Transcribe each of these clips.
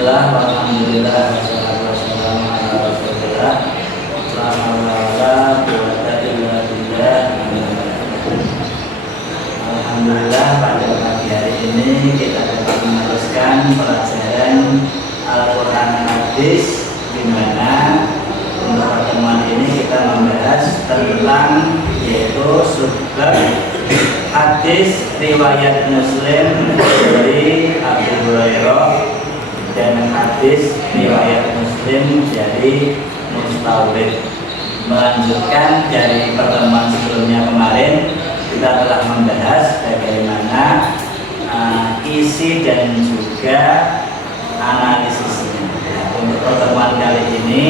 Bismillah, walhamdulillah, wassalatu wassalamu ala rasulillah. Alhamdulillah, alhamdulillah pada pagi hari ini kita dapat meneruskan pelajaran Al-Quran dan Hadis, di mana untuk pertemuan ini kita membahas tentang yaitu subbab hadis riwayat Muslim dari Abu Hurairah dan hadis riwayat Muslim dari Mustawrid. Melanjutkan dari pertemuan sebelumnya kemarin, kita telah membahas bagaimana isi dan juga analisisnya. Untuk pertemuan kali ini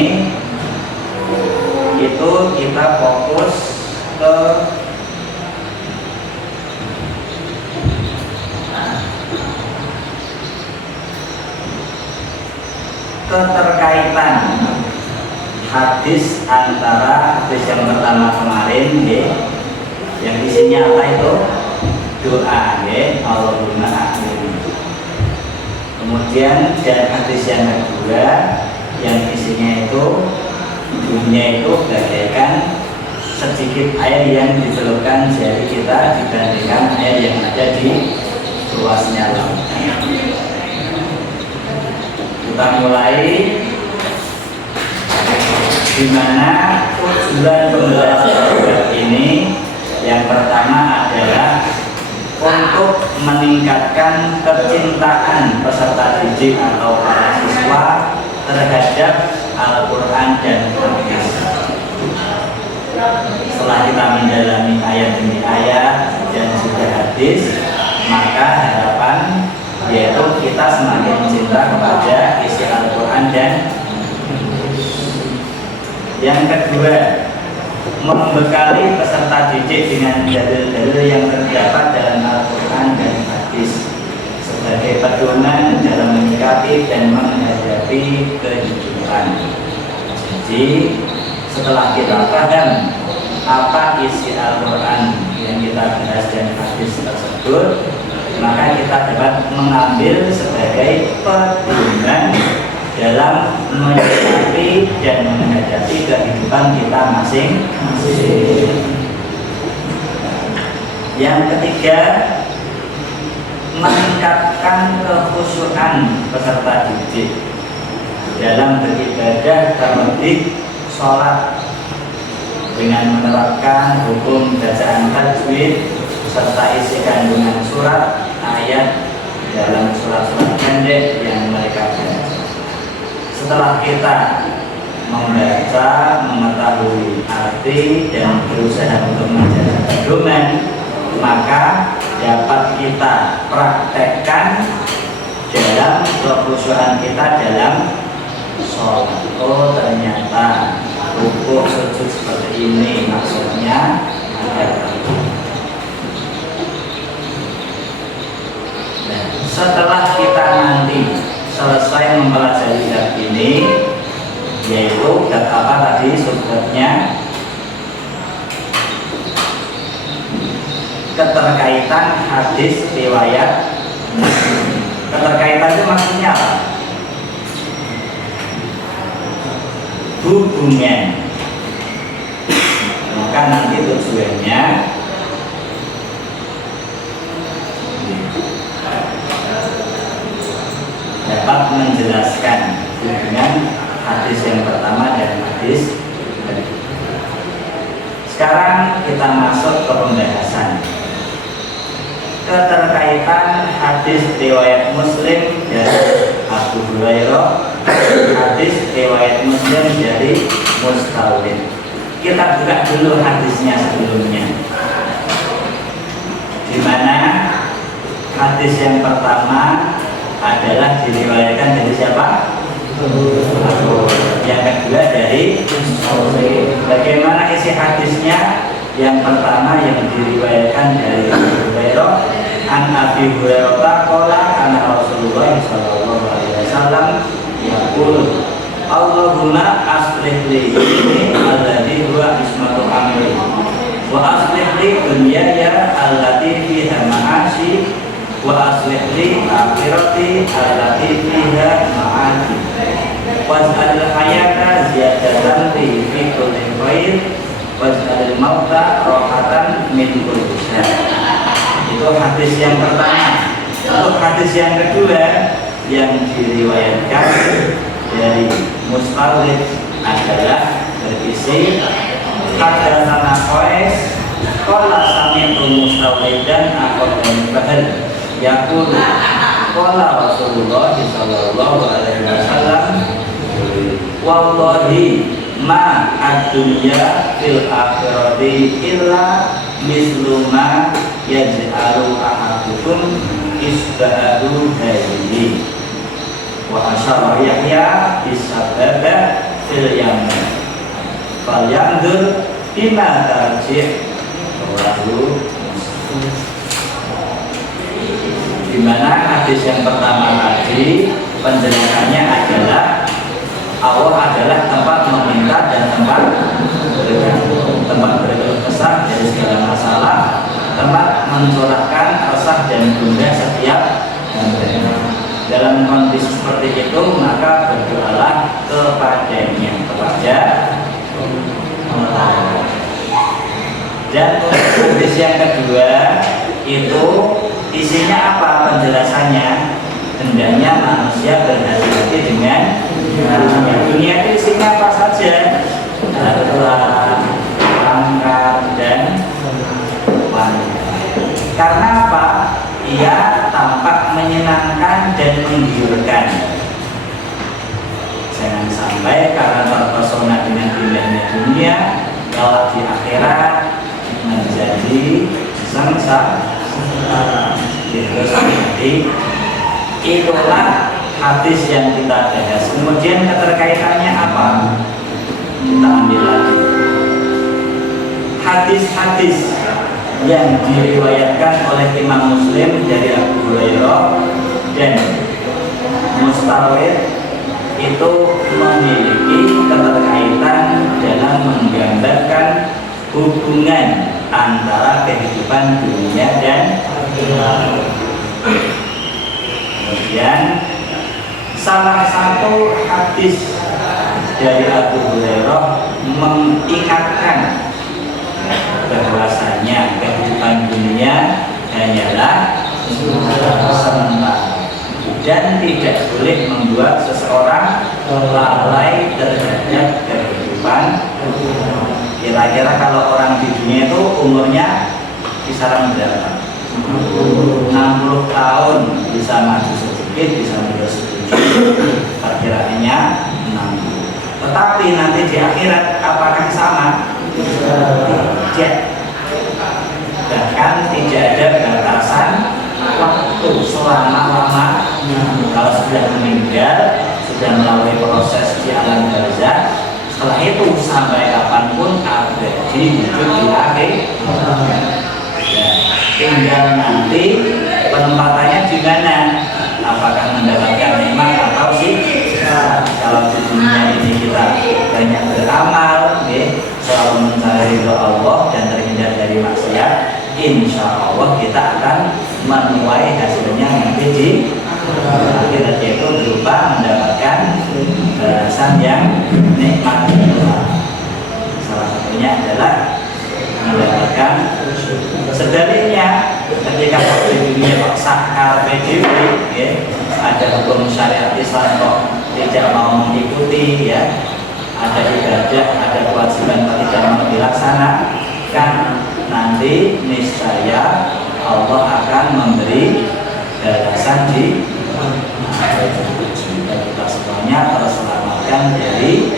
itu kita fokus ke keterkaitan hadis antara hadis yang pertama kemarin yang isinya apa itu? Doa Allahumma amin. Kemudian dan hadis yang kedua yang isinya itu bunyinya itu bagaikan sedikit air yang dicelupkan jari kita dibandingkan air yang ada di luasnya laut. Kita mulai di mana tujuan pembelajaran ini yang pertama adalah untuk meningkatkan kecintaan peserta didik atau para siswa terhadap Al-Quran dan Hadis. Setelah kita mendalami ayat demi ayat dan juga hadis, maka harapan yaitu kita semakin cinta kepada isi Al-Quran dan yang kedua, membekali peserta didik dengan dalil-dalil yang terdapat dalam Al-Quran dan hadis sebagai pedoman dalam menyikapi dan menghadapi kehidupan. Jadi setelah kita paham apa isi Al-Quran yang kita bahas dan hadis tersebut, maka kita dapat mengambil sebagai pedoman dalam menyikapi dan menghadapi kehidupan kita masing-masing. Yang ketiga, meningkatkan kekhusyukan peserta didik dalam beribadah, terlebih sholat, dengan menerapkan hukum bacaan tajwid serta isi kandungan surat ayat dalam surat-surat pendek yang mereka baca. Setelah kita membaca, mengetahui arti dan berusaha untuk menjadi pedoman, maka dapat kita praktekkan dalam kekhusyukan kita dalam sholat. Oh, ternyata rukuk sujud seperti ini maksudnya ada. Nah, setelah kita nanti selesai mempelajari bab ini, yaitu bab apa tadi subbabnya? Keterkaitan hadis riwayat. Keterkaitan itu maksudnya apa? Hubungan. Maka nanti tujuannya dapat menjelaskan hubungan hadis yang pertama dan hadis kedua. Sekarang kita masuk ke pembahasan keterkaitan hadis riwayat Muslim dari Abu Hurairah, hadis riwayat Muslim dari Mustawrid. Kita buka dulu hadisnya sebelumnya, di mana hadis yang pertama adalah diriwayatkan dari siapa? Yang kedua dari Mustawrid. Bagaimana isi hadisnya? Yang pertama yang diriwayatkan dari Abu Hurairah, an Abi Hurairah qala kana Rasulullah sallallahu alaihi wasallam yaqul Allahumma aslih li alladhi huwa ismatu amri wa aslih li dunyaya allati fiha ma'ashi wa aslih fi'li akhirati allati fiha ma'adi waj'al hayata ziyadatan li fi kulli khair waj'al mauta rohatan min kulli syarr. Itu hadis yang pertama. Untuk hadis yang kedua yang diriwayatkan dari Mustawrid adalah berisi hadatsana Qais qala sami'tu Mustawridan akhbarani Bahr yaqulu qala Rasulullah sallallahu alaihi wasallam wallahi ma ad-dunya fil akhirati illa mislu ma yaj'alu ahadukum isba'ahu hadhihi wa asyara Yahya bisababa fil yamin fal yandur bima tarjih walahu. Di mana hadis yang pertama tadi penjelasannya adalah Allah adalah tempat meminta dan tempat berkeluh kesah dari segala masalah, tempat mencurahkan resah dan gundah setiap dalam kondisi seperti itu maka berdoalah kepadanya kepada Allah. Dan hadis yang kedua itu isinya apa penjelasannya? Hendaknya manusia berhati-hati dengan dunia itu isinya apa saja, harta, pangkat dan wanita. Karena apa? Ia tampak menyenangkan dan menggiurkan. Jangan sampai karena terpesona dengan indahnya dunia, kalau di akhirat menjadi sengsara. Jadi itulah hadis yang kita bahas. Kemudian keterkaitannya apa? Kita ambil lagi hadis-hadis yang diriwayatkan oleh Imam Muslim dari Abu Hurairah dan Mustawrid itu memiliki keterkaitan dalam menggambarkan hubungan antara kehidupan dunia dan akhirat. Kemudian salah satu hadis dari Abu Hurairah mengingatkan bahwasanya kehidupan dunia hanyalah sementara dan tidak boleh membuat seseorang lalai terhadap kehidupan. Kira-kira kalau orang di dunia itu umurnya kisaran berapa? 60 tahun, bisa maju sedikit, bisa mundur sedikit, perkiraannya 60. Tetapi nanti di akhirat apakah sama? Tidak. Bahkan tidak ada batasan waktu selama-lama. Kalau sudah meninggal, sudah melalui proses di alam barzakh, setelah itu sampai kapanpun abadi hidup di akhir. Tinggal nanti penempatannya di mana? Apakah mendapatkan nikmat atau siksa? Kalau di dunia ini kita banyak beramal, selalu mencari ridho Allah dan terhindar dari maksiat, insya Allah kita akan menuai hasilnya nanti di akhirat, yaitu berupa mendapatkan balasan yang nikmat. Salah satunya adalah mendapatkan. Sebaliknya ketika di dunia kok sakar PDW, ada hukum syariat Islam kok tidak mau mengikuti, ada ibadah, ada kewajiban kok tidak mau dilaksanakan, nanti niscaya Allah akan memberi balasan di kita semuanya terselamatkan dari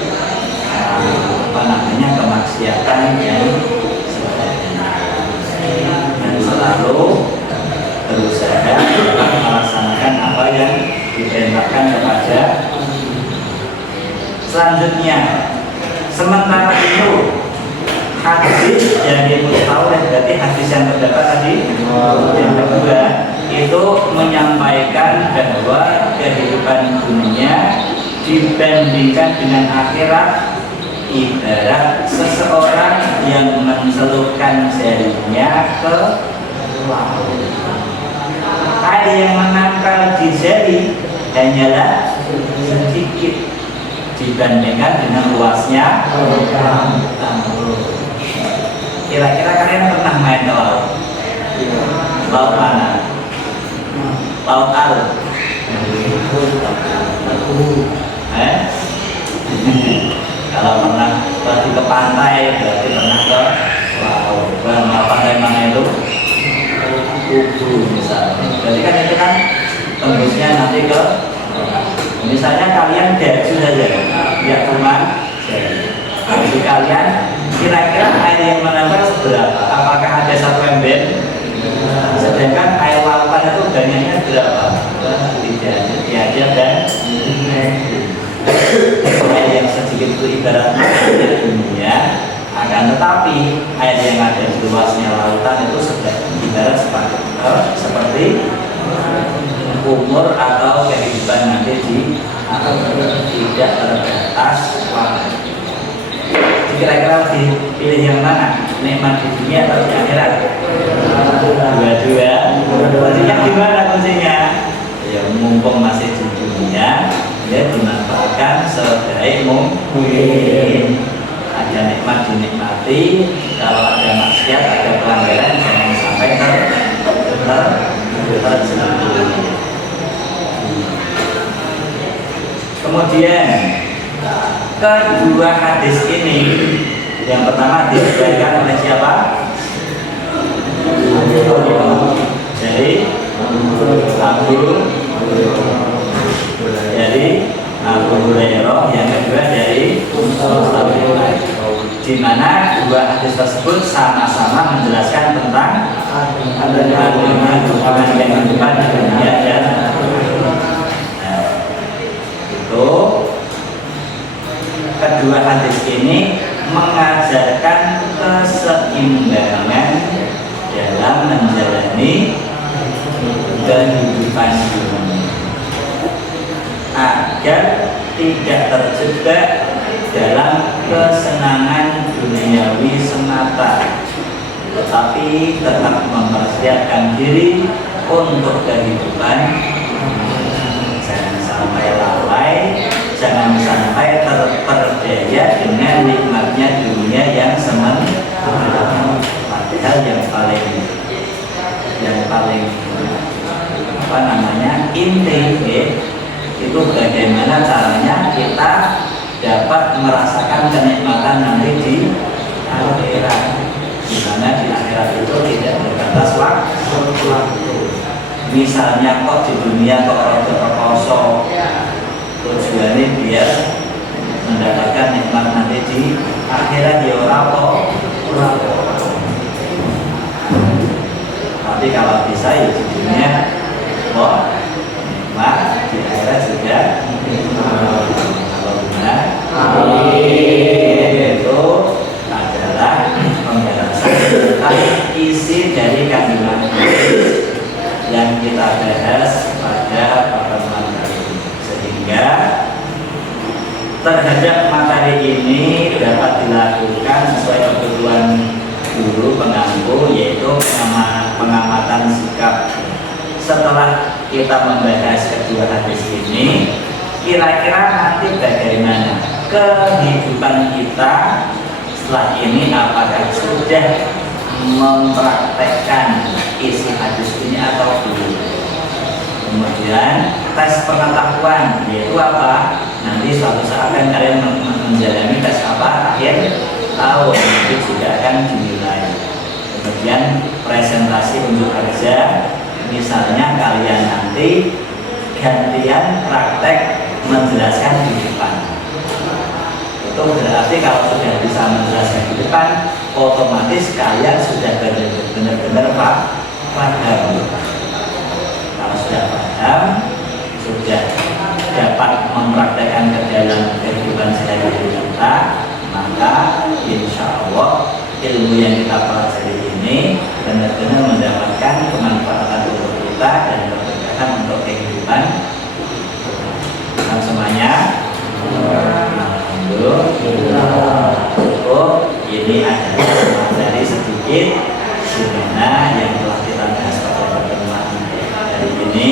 kemaksiatan yang dan selalu berusaha melaksanakan apa yang diperintahkan kepada. Selanjutnya, sementara itu hadis dari Mustawrid, berarti hadis yang terdapat tadi yang kedua itu menyampaikan bahwa kehidupan dunia dibandingkan dengan akhirat ibarat seseorang yang mencelupkan jarinya ke laut. air yang menempel di jari hanyalah sedikit dibandingkan dengan luasnya laut. Kira-kira kalian pernah main ke laut? Laut mana? Laut Arut. Kalau pernah pergi ke pantai berarti pernah ke laut. Pantai mana itu? Kubu misalnya. Berarti kan itu kan tembusnya nanti ke, misalnya kalian daju saja, ya cuma jadi kalian kira-kira air yang menempel seberapa? Apakah ada satu ember? Sedangkan air lautan itu banyaknya berapa? Tidak dan air yang sedikit itu ibaratnya air dunia, akan tetapi air yang ada di luasnya lautan itu ibarat seperti umur atau kehidupan nanti di tidak terbatas waktu. Kira-kira lebih pilih yang mana? Nikmat di dunia atau di akhirat? Dua-dua. Kuncinya gimana kuncinya? Ya mumpung masih di dunia, ya dimanfaatkan sebaik mungkin. Ada nikmat dinikmati, kalau ada maksiat, ada pelanggaran jangan sampai terjadi. Kemudian kedua hadis ini, yang pertama diriwayatkan oleh siapa? Jadi Abu Hurairah, yang kedua dari di mana dua hadis tersebut sama-sama menjelaskan tentang hubungan kehidupan dunia dan itu. Kedua hadis ini mengajarkan keseimbangan dalam menjalani kehidupan dunia agar tidak terjebak dalam kesenangan duniawi semata, tetapi tetap mempersiapkan diri untuk kehidupan. Jangan sampai lalai, jangan sampai terperdaya dengan nikmatnya dunia yang sementara. Padahal yang paling inti itu bagaimana caranya kita dapat merasakan kenikmatan nanti di akhirat, di mana di akhirat itu tidak terbatas waktu. Misalnya kok di dunia kok terkosong, tujuannya biar mendapatkan nikmat nanti di akhirat ya ora kok. Tapi kalau bisa ya di dunia kok nikmat, di akhirat juga itu adalah pembahasan tentang isi dari kandungan yang kita bahas pada pertemuan kali ini, sehingga terhadap materi ini dapat dilakukan sesuai kebutuhan guru pengampu, yaitu pengamatan sikap. Setelah kita membahas kedua hadis ini, kira-kira nanti bagaimana kehidupan kita setelah ini? Apakah sudah mempraktekkan isi hadis ini atau belum? Kemudian tes pengetahuan, yaitu apa? Nanti suatu saat kan kalian menjalani tes apa? Akhir tahun itu juga akan dinilai. Kemudian presentasi unjuk kerja, misalnya kalian nanti gantian praktek menjelaskan di depan. Itu berarti kalau sudah bisa menjelaskan di depan, otomatis kalian sudah benar-benar paham. Kalau sudah paham, sudah dapat mempraktekkan ke dalam kehidupan sehari-hari kita, maka insya Allah ilmu yang kita pelajari ini benar-benar mendapatkan kemanfaatan untuk kita dan keberkahan untuk kehidupan semuanya. Alhamdulillah. Ini adalah materi sedikit dimana yang telah kita bahas pada pertemuan hari ini.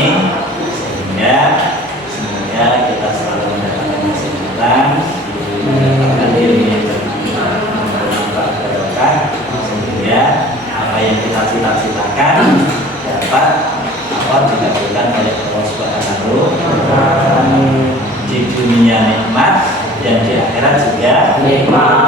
mohon dikabulkan oleh Allah Subhanahu wa Ta'ala. Di dunia nikmat, yang di akhirat juga nikmat.